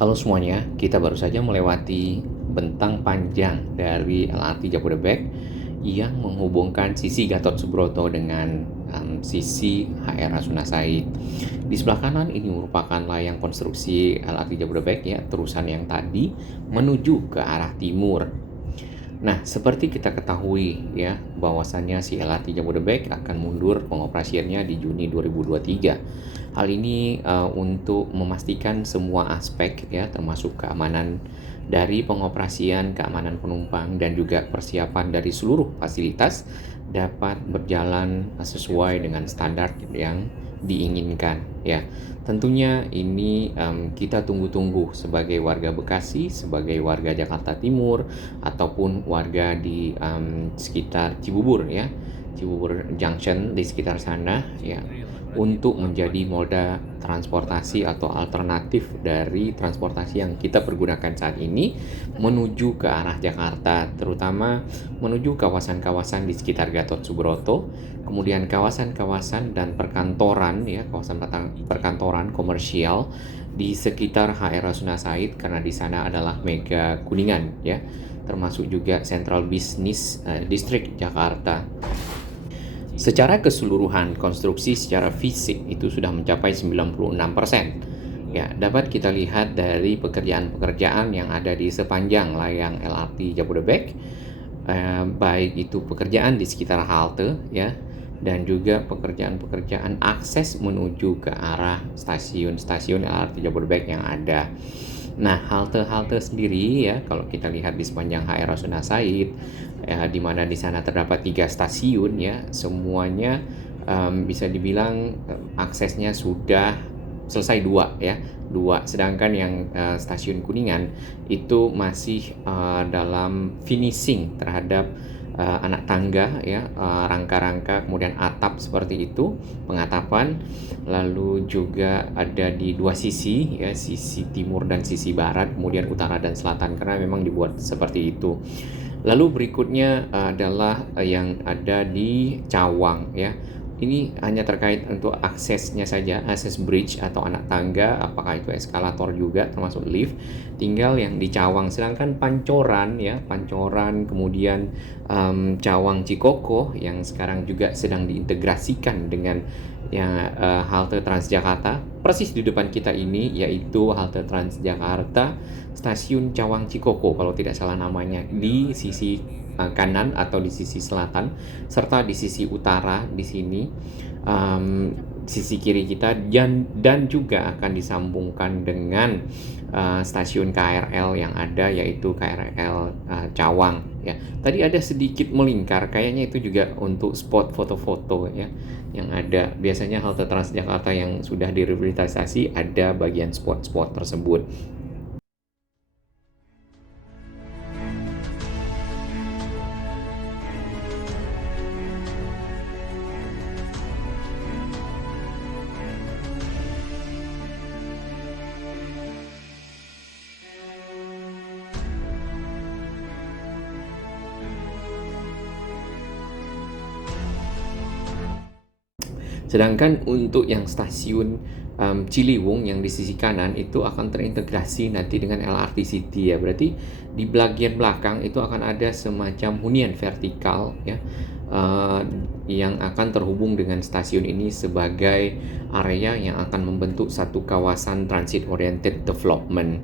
Halo semuanya, kita baru saja melewati bentang panjang dari LRT Jabodebek yang menghubungkan sisi Gatot Subroto dengan sisi HR Rasuna Said. Di sebelah kanan ini merupakan layang konstruksi LRT Jabodebek ya, terusan yang tadi menuju ke arah timur. Nah, seperti kita ketahui ya, bahwasannya si LRT Jabodebek akan mundur pengoperasiannya di Juni 2023. Hal ini untuk memastikan semua aspek ya, termasuk keamanan dari pengoperasian, keamanan penumpang, dan juga persiapan dari seluruh fasilitas dapat berjalan sesuai dengan standar yang diinginkan ya. Tentunya ini kita tunggu-tunggu sebagai warga Bekasi, sebagai warga Jakarta Timur, ataupun warga di sekitar Cibubur ya, Cibubur Junction di sekitar sana ya, untuk menjadi moda transportasi atau alternatif dari transportasi yang kita pergunakan saat ini menuju ke arah Jakarta, terutama menuju kawasan-kawasan di sekitar Gatot Subroto, kemudian kawasan-kawasan dan perkantoran ya, kawasan perkantoran komersial di sekitar HR Rasuna Said, karena di sana adalah Mega Kuningan ya, termasuk juga Central Business District Jakarta. Secara keseluruhan, konstruksi secara fisik itu sudah mencapai 96%. Ya, dapat kita lihat dari pekerjaan-pekerjaan yang ada di sepanjang layang LRT Jabodebek, baik itu pekerjaan di sekitar halte ya, dan juga pekerjaan-pekerjaan akses menuju ke arah stasiun-stasiun LRT Jabodebek yang ada. Nah, halte-halte sendiri ya, kalau kita lihat di sepanjang HR Rasuna Said, ya, di mana di sana terdapat 3 stasiun ya, semuanya bisa dibilang aksesnya sudah selesai 2 ya, 2. Sedangkan yang stasiun Kuningan itu masih dalam finishing terhadap anak tangga ya, rangka-rangka, kemudian atap seperti itu, pengatapan. Lalu juga ada di 2 sisi ya, sisi timur dan sisi barat, kemudian utara dan selatan, karena memang dibuat seperti itu. Lalu berikutnya adalah yang ada di Cawang ya. Ini hanya terkait untuk aksesnya saja, akses bridge atau anak tangga, apakah itu eskalator juga termasuk lift, tinggal yang di Cawang. Sedangkan Pancoran ya, Pancoran, kemudian Cawang Cikoko yang sekarang juga sedang diintegrasikan dengan ya, halte Transjakarta. Persis di depan kita ini yaitu halte Transjakarta stasiun Cawang Cikoko kalau tidak salah namanya, di sisi kanan atau di sisi selatan, serta di sisi utara di sini, sisi kiri kita, dan juga akan disambungkan dengan stasiun KRL yang ada, yaitu KRL Cawang ya. Tadi ada sedikit melingkar, kayaknya itu juga untuk spot foto-foto ya yang ada. Biasanya halte Transjakarta yang sudah direvitalisasi ada bagian spot-spot tersebut. Sedangkan untuk yang stasiun Ciliwung yang di sisi kanan itu akan terintegrasi nanti dengan LRT City ya. Berarti di bagian belakang itu akan ada semacam hunian vertikal ya, yang akan terhubung dengan stasiun ini sebagai area yang akan membentuk satu kawasan transit oriented development.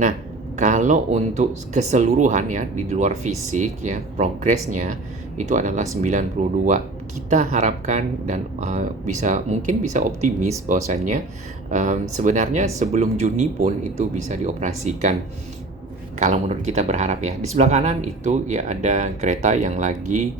Nah, kalau untuk keseluruhan ya, di luar fisik ya, progresnya itu adalah 92. Kita harapkan dan mungkin bisa optimis bahwasannya sebenarnya sebelum Juni pun itu bisa dioperasikan. Kalau menurut kita berharap ya. Di sebelah kanan itu ya ada kereta yang lagi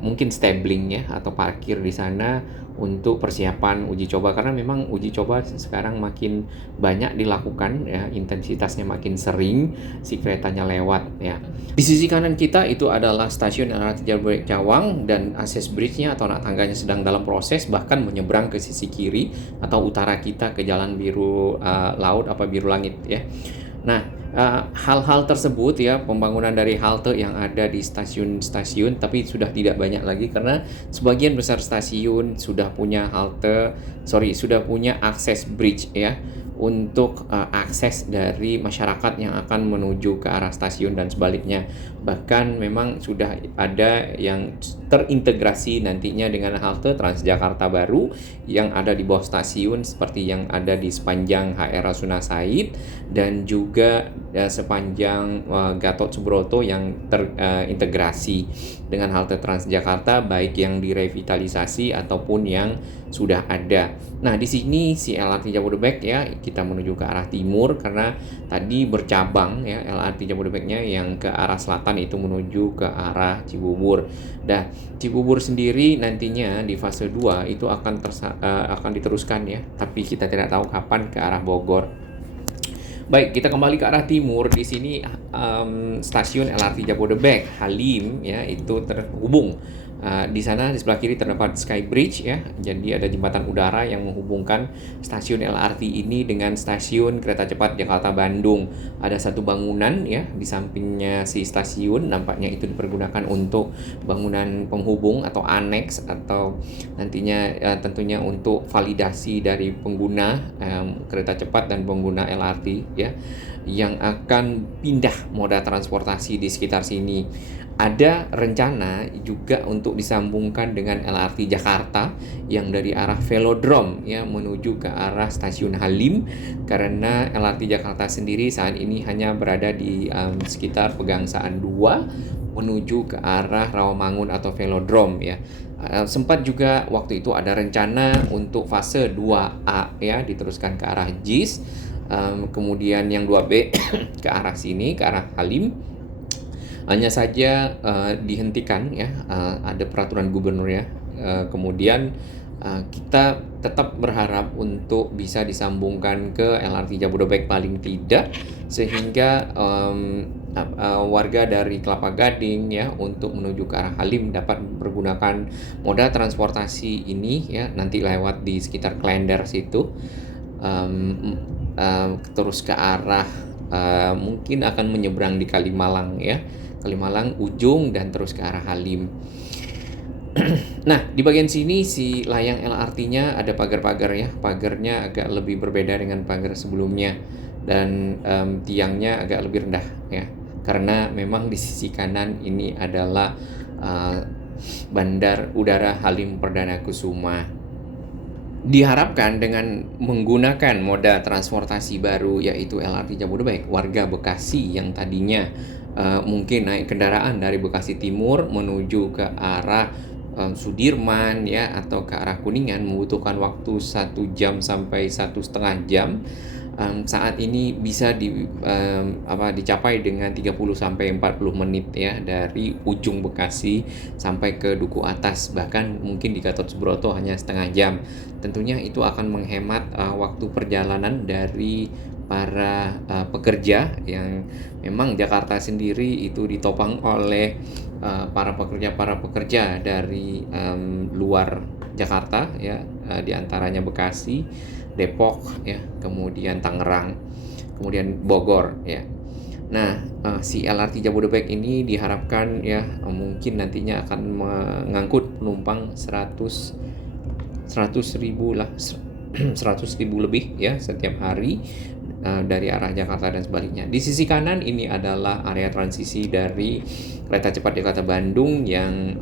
mungkin stabling ya, atau parkir di sana untuk persiapan uji coba, karena memang uji coba sekarang makin banyak dilakukan ya, intensitasnya makin sering si keretanya lewat ya. Di sisi kanan kita itu adalah stasiun LRT Jabodebek Cawang, dan akses bridge-nya atau anak tangganya sedang dalam proses, bahkan menyeberang ke sisi kiri atau utara kita ke jalan biru laut apa biru langit ya. Nah, hal-hal tersebut ya, pembangunan dari halte yang ada di stasiun-stasiun, tapi sudah tidak banyak lagi karena sebagian besar stasiun sudah punya akses bridge ya, untuk akses dari masyarakat yang akan menuju ke arah stasiun dan sebaliknya. Bahkan memang sudah ada yang terintegrasi nantinya dengan halte Transjakarta baru yang ada di bawah stasiun seperti yang ada di sepanjang HR Rasuna Said dan juga sepanjang Gatot Subroto yang terintegrasi dengan halte Transjakarta baik yang direvitalisasi ataupun yang sudah ada. Nah, di sini si LRT Jabodebek ya, kita menuju ke arah timur karena tadi bercabang ya LRT Jabodebeknya yang ke arah selatan itu menuju ke arah Cibubur. Nah, Cibubur sendiri nantinya di fase 2 itu akan diteruskan ya, tapi kita tidak tahu kapan ke arah Bogor. Baik, kita kembali ke arah timur. Di sini stasiun LRT Jabodebek Halim ya itu terhubung. Di sana di sebelah kiri terdapat Sky Bridge ya. Jadi ada jembatan udara yang menghubungkan stasiun LRT ini dengan stasiun kereta cepat Jakarta Bandung. Ada satu bangunan ya di sampingnya si stasiun, nampaknya itu dipergunakan untuk bangunan penghubung atau aneks atau nantinya tentunya untuk validasi dari pengguna kereta cepat dan pengguna LRT ya yang akan pindah moda transportasi di sekitar sini. Ada rencana juga untuk disambungkan dengan LRT Jakarta yang dari arah Velodrome ya menuju ke arah stasiun Halim karena LRT Jakarta sendiri saat ini hanya berada di sekitar Pegangsaan 2 menuju ke arah Rawamangun atau Velodrome ya. Sempat juga waktu itu ada rencana untuk fase 2A ya diteruskan ke arah JIS, kemudian yang 2B ke arah sini ke arah Halim. Hanya saja dihentikan ya, ada peraturan gubernur ya. Kemudian kita tetap berharap untuk bisa disambungkan ke LRT Jabodebek paling tidak sehingga warga dari Kelapa Gading ya untuk menuju ke arah Halim dapat menggunakan moda transportasi ini ya nanti lewat di sekitar Klender situ terus ke arah mungkin akan menyeberang di Kalimalang ya. Kalimalang ujung dan terus ke arah Halim. Nah, di bagian sini si layang LRT-nya ada pagar-pagar ya. Pagarnya agak lebih berbeda dengan pagar sebelumnya dan tiangnya agak lebih rendah ya. Karena memang di sisi kanan ini adalah Bandar Udara Halim Perdana Kusuma. Diharapkan dengan menggunakan moda transportasi baru yaitu LRT Jabodebek, warga Bekasi yang tadinya mungkin naik kendaraan dari Bekasi Timur menuju ke arah Sudirman ya atau ke arah Kuningan membutuhkan waktu 1 jam sampai 1,5 jam. Saat ini bisa dicapai dengan 30 sampai 40 menit ya dari ujung Bekasi sampai ke Duku Atas, bahkan mungkin di Gatot Subroto hanya setengah jam. Tentunya itu akan menghemat waktu perjalanan dari para pekerja yang memang Jakarta sendiri itu ditopang oleh para pekerja dari luar Jakarta ya, diantaranya Bekasi, Depok ya, kemudian Tangerang, kemudian Bogor ya. Nah, si LRT Jabodebek ini diharapkan ya mungkin nantinya akan mengangkut penumpang 100.000 lah 100.000 lebih ya setiap hari dari arah Jakarta dan sebaliknya. Di sisi kanan ini adalah area transisi dari kereta cepat Jakarta Bandung yang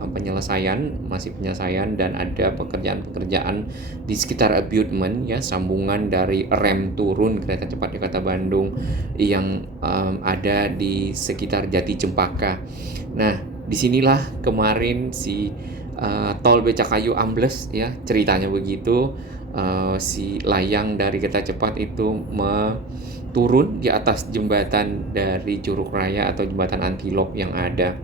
masih penyelesaian dan ada pekerjaan-pekerjaan di sekitar abutment ya, sambungan dari rem turun kereta cepat Jakarta Bandung yang ada di sekitar Jati Cempaka. Nah, disinilah kemarin si tol Becakayu ambles ya, ceritanya begitu. Si layang dari kereta cepat itu turun di atas jembatan dari Curug Raya atau jembatan Antilop yang ada.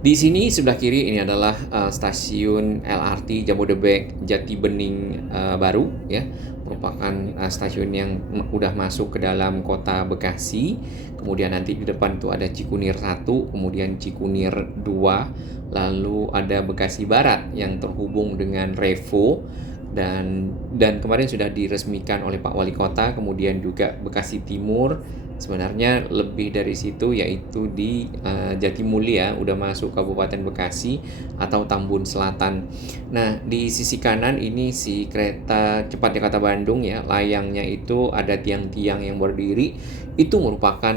Di sini sebelah kiri ini adalah stasiun LRT Jabodebek Jati Bening baru ya, merupakan stasiun yang udah masuk ke dalam kota Bekasi. Kemudian nanti di depan tuh ada Cikunir 1, kemudian Cikunir 2, lalu ada Bekasi Barat yang terhubung dengan Revo dan kemarin sudah diresmikan oleh Pak Wali Kota. Kemudian juga Bekasi Timur, Sebenarnya lebih dari situ, yaitu di Jatimulya, udah masuk Kabupaten Bekasi atau Tambun Selatan. Nah, di sisi kanan ini si kereta cepat Jakarta Bandung ya, layangnya itu ada tiang-tiang yang berdiri. Itu merupakan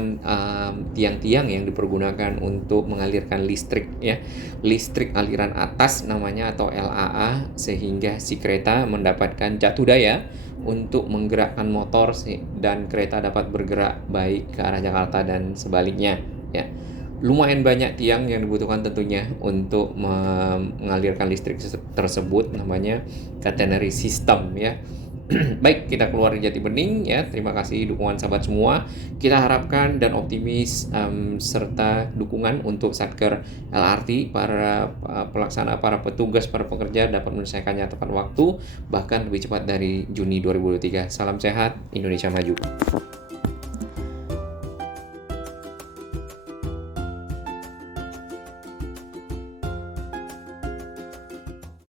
tiang-tiang yang dipergunakan untuk mengalirkan listrik ya, listrik aliran atas namanya atau LAA, sehingga si kereta mendapatkan jatuh daya untuk menggerakkan motor dan kereta dapat bergerak baik ke arah Jakarta dan sebaliknya ya. Lumayan banyak tiang yang dibutuhkan tentunya untuk mengalirkan listrik tersebut, namanya catenary system ya. Baik, kita keluar dari Jati Bening ya. Terima kasih dukungan sahabat semua. Kita harapkan dan optimis serta dukungan untuk Satker LRT, para pelaksana, para petugas, para pekerja dapat menyelesaikannya tepat waktu, bahkan lebih cepat dari Juni 2023. Salam sehat, Indonesia maju.